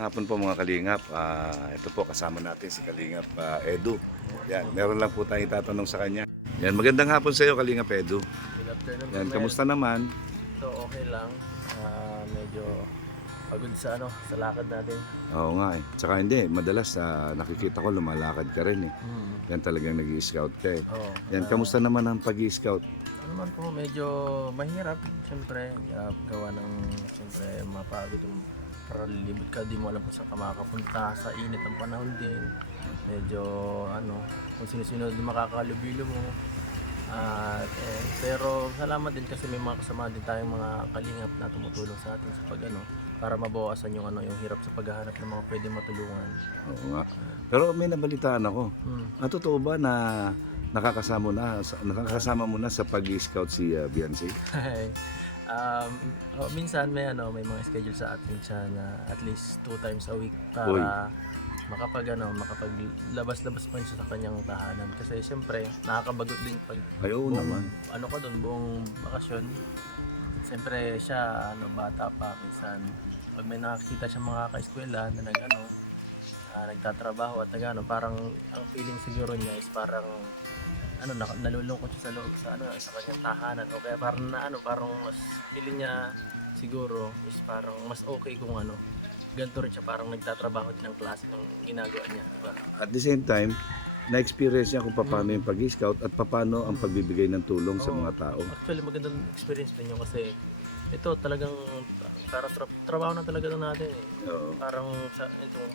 Hapon po mga Kalingap. Ito po kasama natin si Kalingap Edu. Yan, meron lang po tayong itatanong sa kanya. Yan, magandang hapon sa iyo Kalingap Edu. Good afternoon po, Yan, Mel. kamusta naman? Ito okay lang. Medyo pagod sa sa lakad natin. Oo nga eh. Tsaka hindi, madalas nakikita ko lumalakad ka rin eh. Mm. Yan talagang nag-i-scout ka eh. Oo. Yan, kamusta naman ang pag-i-scout? Ano naman po, medyo mahirap. Siyempre, gawa ng siyempre mapagod yung paralilibot ka, di mo alam kung saan ka makakapunta, sa init ng panahon din. Medyo kung sino-sino din makakalubilo mo. Pero salamat din kasi may mga kasama din tayong mga kalingap na tumutulong sa atin sa para mabawasan yung yung hirap sa paghahanap ng mga pwedeng matulungan. Oo nga. Pero may nabalitaan ako. Totoo ba na nakakasama mo na sa pag-i-scout si Beyonce? Minsan may mga schedule sa atin siya na at least 2 times a week Uy. para makapaglabas-labas pa siya sa kanyang tahanan kasi siyempre nakakabagot din pag Ay, oo naman. ka doon buong bakasyon. Siyempre siya bata pa, minsan pag may nakakita siya mga ka-eskwela na nagtatrabaho at parang ang feeling siguro niya is parang nalulungkot siya sa loob sa kanyang tahanan o kaya parang mas feeling niya siguro is parang mas okay kung ganito rin siya, parang nagtatrabaho din ng klase ng ginagawa niya, diba? At the same time, na-experience niya kung paano yung pag-scout at paano ang pagbibigay ng tulong sa mga tao. Actually magandang experience din yun kasi ito talagang parang trabaho na talaga natin eh. Oo. Parang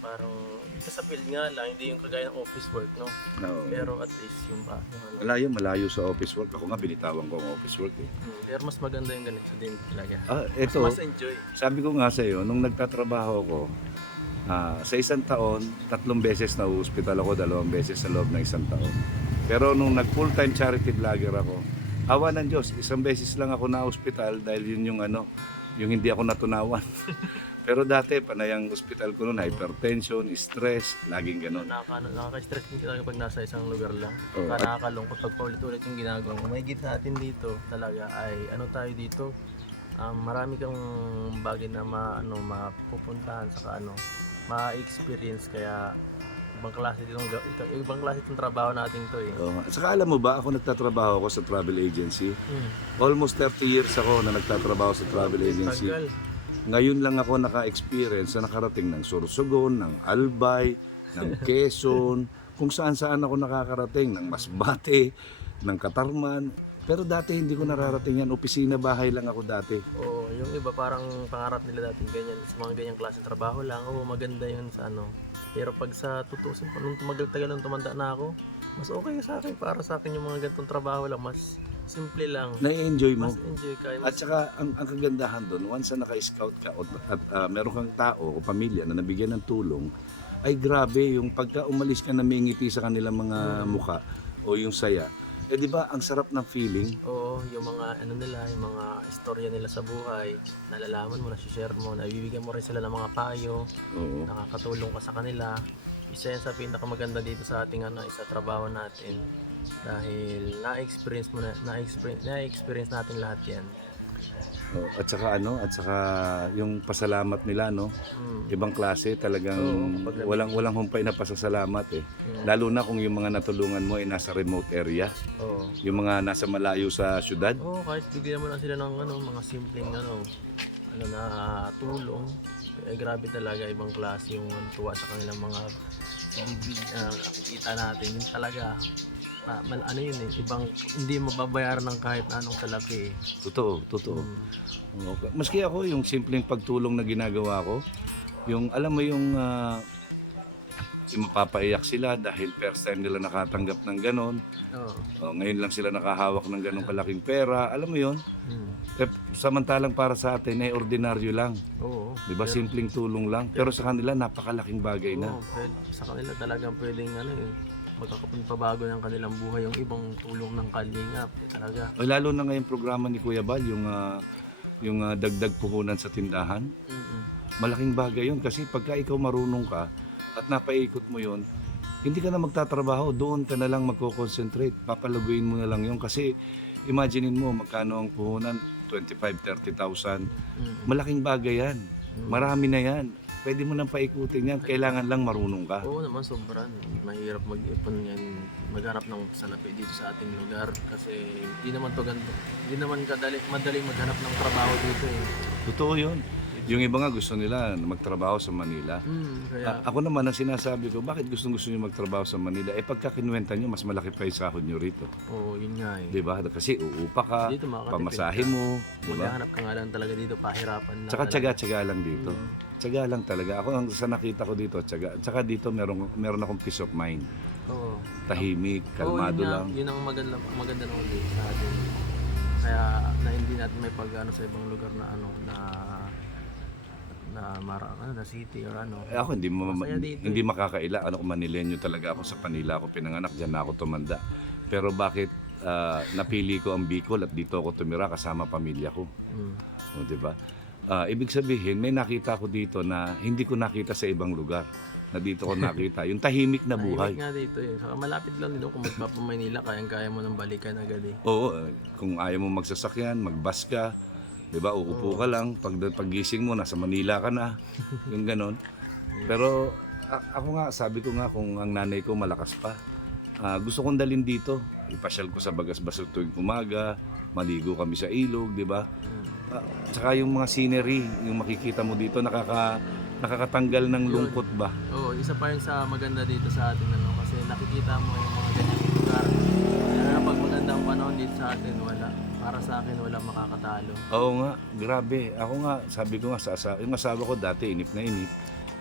parang sa field nga lang, hindi yung kagaya ng office work, no? Oo. Pero at least yung Malayo sa office work. Ako nga binitawan ko ang office work eh. pero mas maganda yung ganito din talaga. Ito, Mas enjoy. sabi ko nga sa iyo, nung nagtatrabaho ako, sa isang taon, 3 beses na hospital ako, 2 beses sa loob ng isang taon. Pero nung nag full-time charity vlogger ako, awa ng Diyos, 1 beses lang ako na hospital dahil yun yung hindi ako natunawan. Pero dati, panay ang hospital ko noon, hypertension, stress, laging gano'n. Nakaka-stress din talaga pag nasa isang lugar lang. Oo. Nakakalungkot pag paulit-ulit yung ginagawa mo. May sa atin dito talaga ay tayo dito. Marami kang bagay na mapupuntahan saka ma-experience, kaya ibang klase itong trabaho natin to eh. Oo nga. Saka alam mo ba, ako nagtatrabaho ako sa travel agency. Almost 30 years ako na nagtatrabaho sa travel agency. Tagal. Ngayon lang ako naka-experience na nakarating ng Sorsogon, ng Albay, ng Quezon, kung saan-saan ako nakakarating, ng Masbate, ng Katarman. Pero dati hindi ko nararating yan. Opisina, bahay lang ako dati. Oo, yung iba parang pangarap nila dati ganyan, sa mga ganyang klaseng trabaho lang. Oo, maganda yun sa Pero pag sa tutusin pa, nung tumagal-tagal nung tumanda na ako, mas okay sa akin, para sa akin yung mga ganitong trabaho lang, mas simple lang. Na-enjoy mo. Mas enjoy ka. At saka ang kagandahan doon, once na naka-scout ka at meron kang tao o pamilya na nabigyan ng tulong, ay grabe yung pagka umalis ka na may ngiti sa kanilang mga muka o yung saya. Di ba ang sarap ng feeling? Oo, yung mga yung mga istorya nila sa buhay, nalalaman mo, nasi-share mo, nabibigyan mo rin sila ng mga payo, Oo. nakakatulong ka sa kanila. Isa yan sa pinakamaganda dito sa ating sa trabaho natin, dahil na-experience natin lahat yan. Oh, at saka yung pasalamat nila ibang klase talagang walang humpay na pasasalamat eh. Lalo na kung yung mga natulungan mo ay nasa remote area, Oo. yung mga nasa malayo sa syudad. Oo, kahit bigyan mo lang sila ng mga simpleng na tulong, grabe talaga, ibang klase yung tuwa sa kanilang mga bibig nakikita natin. Yun talaga yun eh, ibang hindi mababayaran ng kahit anong salapi eh. Totoo. Oo. Maski ako yung simpleng pagtulong na ginagawa ko, yung alam mo yung mapapaiyak sila dahil first time nila nakatanggap ng ganon. Oo. Ngayon lang sila nakahawak ng ganong kalaking pera, alam mo yon. Samantalang para sa atin ay ordinaryo lang. Oo. 'Di ba, simpleng tulong lang, pero sa kanila napakalaking bagay na. Oo, sa kanila talagang pwedeng magkakapabago ng kanilang buhay yung ibang tulong ng kalingap talaga. Lalo na ngayong programa ni Kuya Bal, yung dagdag puhunan sa tindahan. Malaking bagay yun kasi pagka ikaw marunong ka at napaikot mo yun, hindi ka na magtatrabaho, doon ka na lang magko-concentrate. Papalaguin mo na lang yun kasi imaginein mo magkano ang puhunan, 25,000, 30,000. Malaking bagay yan. Marami na yan. pwede mo nang paikutin yan. Kailangan lang marunong ka. Oo naman, sobrang mahirap mag-ipon yan, maghanap ng salapi dito sa ating lugar kasi hindi naman to ganito. Hindi naman madaling maghanap ng trabaho dito eh. Totoo yun. Yung iba nga gusto nila magtrabaho sa Manila. Kaya Ako naman ang sinasabi ko, bakit gusto nyo magtrabaho sa Manila? Pagka kinuwenta nyo, mas malaki pa yung sahod nyo rito. oo, yun nga eh. Diba? Kasi uupa ka, Dito makakatipid pamasahe ka. mo, diba? Maghahanap ka nga lang talaga dito, pahirapan lang. Tsaka talaga. tsaga-tsaga lang dito. Tsaga lang talaga. Ako ang sa nakita ko dito, tsaga. Tsaka dito meron akong peace of mind. Oo. Tahimik, Oo, kalmado yun nga, lang. Yun ang maganda naman dito sa atin. Kaya na hindi natin may pag-ano sa ibang lugar na ano na city or ano. Ako Masaya dito hindi makakaila. Ano kung Manileño talaga ako, sa Manila ako pinanganak, diyan na ako tumanda. Pero bakit napili ko ang Bicol at dito ako tumira kasama pamilya ko? O, di ba? Ibig sabihin, may nakita ko dito na hindi ko nakita sa ibang lugar. Na dito ko nakita, yung tahimik na buhay. Tahimik nga dito eh. Saka malapit lang dito kung magpapamaynila, kayang-kaya mo nang balikan agad eh. Oo, kung ayaw mo magsasakyan, magbus ka, 'di ba? Uupo ka lang, paggising mo nasa Manila ka na. Yung ganon. Pero ako nga, sabi ko nga kung ang nanay ko malakas pa, gusto kong dalhin dito. Ipasyal ko sa Bagasbasol tuwing umaga, maligo kami sa ilog, 'di ba? Tsaka yung mga scenery, yung makikita mo dito, nakakatanggal ng lungkot ba? Oo, isa pa yung sa maganda dito sa atin ano, kasi nakikita mo yung mga ganyang lugar. Kaya pag magandang panahon dito sa atin, para sa akin wala makakatalo. Oo nga, grabe. Ako nga, sabi ko nga, yung asawa ko dati inip na inip.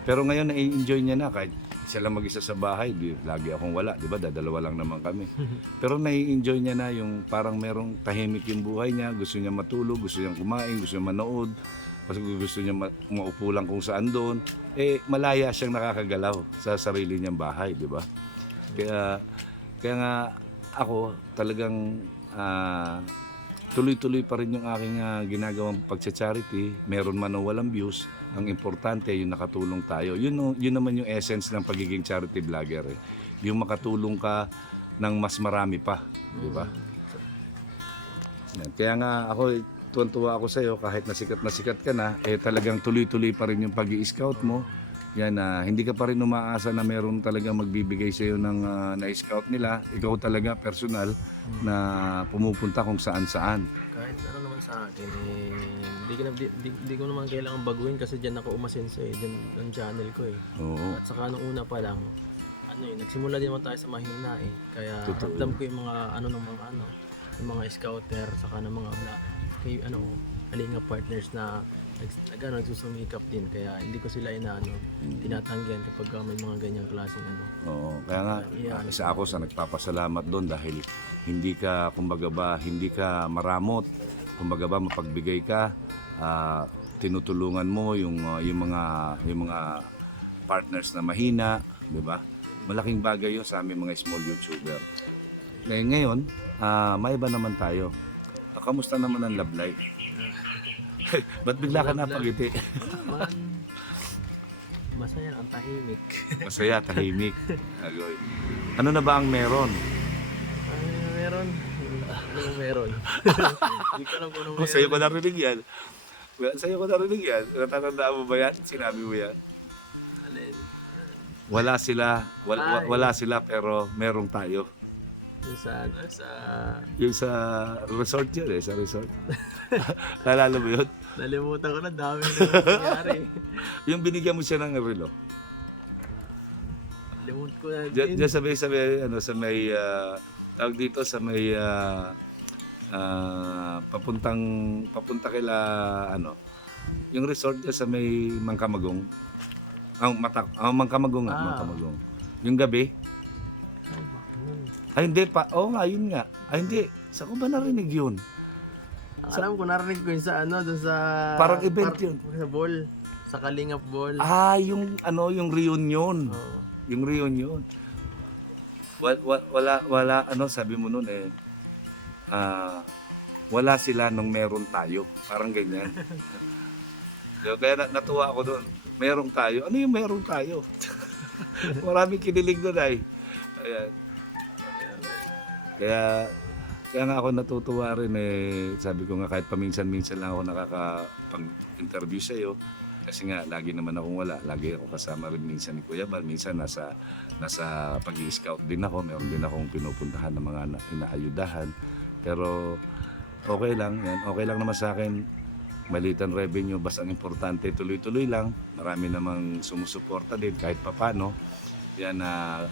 Pero ngayon na-enjoy niya na kahit siya lang mag-isa sa bahay, lagi akong wala, di ba? Dadalawa lang naman kami. Pero na-enjoy niya na yung parang merong tahimik yung buhay niya, gusto niya matulog, gusto niya kumain, gusto niya manood, kasi gusto niya maupo lang kung saan doon. Malaya siyang nakakagalaw sa sarili niyang bahay, di ba? Kaya nga ako talagang tuloy-tuloy pa rin yung aking ginagawang pagcha-charity. Meron man o walang views, ang importante yung nakatulong tayo. Yun naman yung essence ng pagiging charity vlogger. Yung makatulong ka ng mas marami pa, di ba? Kaya nga ako, tuwan-tuwa ako sa'yo, kahit na sikat ka na, talagang tuloy-tuloy pa rin yung pag-i-scout mo. Yan, hindi ka pa rin umaasa na meron talaga magbibigay sa'yo ng na-scout nila. Ikaw talaga personal na pumupunta kung saan-saan. Kahit ano naman sa akin, hindi ko naman kailangan baguhin kasi dyan ako umasenso eh. Dyan ang channel ko eh. Oo. At saka nung una pa lang, nagsimula din naman tayo sa mahina eh. Kaya Totoo. ramdam ko yung mga yung mga scouter, saka ng mga kalinga partners na nagsusumikap din, kaya hindi ko sila tinatanggihan kapag may mga ganyang klaseng Oo, kaya nga isa ako sa nagpapasalamat doon dahil hindi ka hindi ka maramot, mapagbigay ka, tinutulungan mo yung mga partners na mahina, 'di ba? Malaking bagay 'yon sa aming mga small YouTuber. Ngayon, maiba naman tayo. Kamusta naman ang love life? Ba't bigla ka napagiti? Masaya, ang tahimik. Masaya, tahimik. Agoy. Ano na ba ang meron? Meron. Anong meron? Hindi ko alam kung anong meron. Sa'yo ko narinig yan. Sa'yo ko narinig yan. Natatandaan mo ba yan? Sinabi mo yan? Alin? Wala sila pero merong tayo. Yung sa resort yun sa resort. Nalala mo yun? Nalimutan ko na, dami na nangyari. Yung binigyan mo siya ng relo. Nalimutan ko na din. Diyan sa may tawag dito sa may papunta kila yung resort diyan sa may Mangkamagong. Mangkamagong nga, Mangkamagong. Yung gabi. Ay hindi pa. Oo nga, yun nga. Ay hindi. Saan ko ba narinig yun? Alam ko, narinig ko yun sa doon sa... Parang event yun. Sa ball. Sa Kalingap Ball. Yung reunion. Oo. Yung reunion. Wala, sabi mo nun wala sila nung meron tayo. Parang ganyan. Kaya natuwa ako doon. Meron tayo. Ano yung meron tayo? Maraming kinilig doon ay. Ayan. Kaya nga ako natutuwa rin sabi ko nga kahit paminsan-minsan lang ako nakakapag-interview sa'yo, Kasi nga, lagi naman akong wala. Lagi ako kasama rin minsan ni Kuya Bal. Minsan nasa pag-i-scout din ako. Meron din akong pinupuntahan ng mga inaayudahan. Pero okay lang. Yan. Okay lang naman sa akin. Malitan revenue. Basta ang importante, tuloy-tuloy lang. Marami namang sumusuporta din kahit papano. Yan na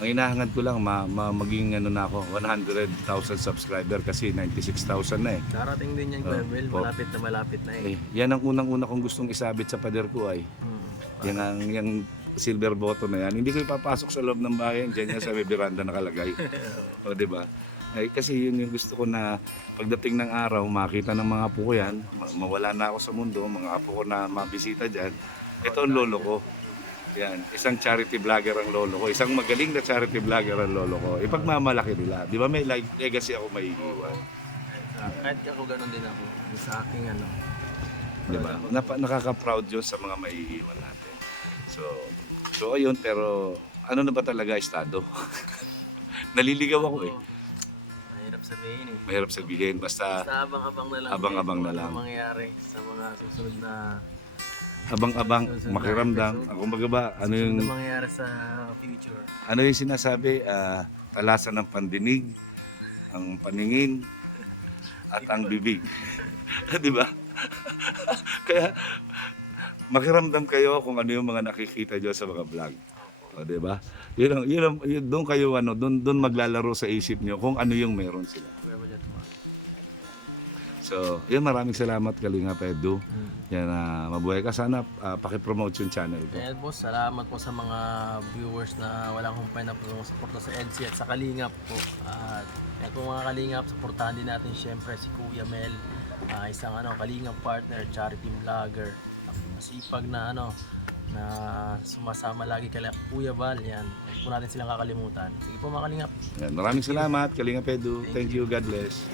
ang hinahangad ko lang maging na ako 100,000 subscriber kasi 96,000 na eh. Darating din yan, Kuya Mel. po. Malapit na eh. Yan ang unang-una kong gustong isabit sa pader ko ay. Yan ang yung silver button na yan. Hindi ko ipapasok sa loob ng bahay. Diyan yan sa may veranda nakalagay. O di ba? Ay, kasi yun yung gusto ko na pagdating ng araw, makita ng mga apo ko yan, mawala na ako sa mundo, mga apo ko na mabisita dyan. Ito ang lolo ko. Yan, isang charity vlogger ang lolo ko. Isang magaling na charity vlogger ang lolo ko. Ipagmamalaki nila. Di ba may legacy ako may iiwan? Kahit ako ganun din ako. Sa aking ano. Di ba? Nakaka-proud yun sa mga maiiwan natin. So ayun, pero ano na ba talaga estado? Naliligaw ako eh. Mahirap sabihin eh. Mahirap sabihin. Basta Abang-abang na lang. Abang-abang na Kung lang. ano mangyayari sa mga susunod na abang-abang, makiramdam. Kumbaga ba, ano yung mangyayari sa future. ano yung sinasabi? Talasan ng pandinig, ang paningin, at ang bibig. Di ba? Kaya makiramdam kayo kung ano yung mga nakikita nyo sa mga vlog. O, di ba? Yun, doon kayo doon maglalaro sa isip nyo kung ano yung meron sila. So, yun, maraming salamat Kalinga Pedro. Yan, mabuhay ka. Sana pakipromote yung channel ko. Kaya boss, salamat po sa mga viewers na walang humpay na suporta sa EDC at sa Kalingap po. At yan po mga Kalingap, supportahan din natin syempre si Kuya Mel, isang Kalingap partner, charity vlogger. Masipag na na sumasama lagi kay Kuya Bal. Yan, huwag po natin silang kakalimutan. Sige po mga Kalingap. Yan, maraming salamat Kalinga Pedro. Thank you. God bless.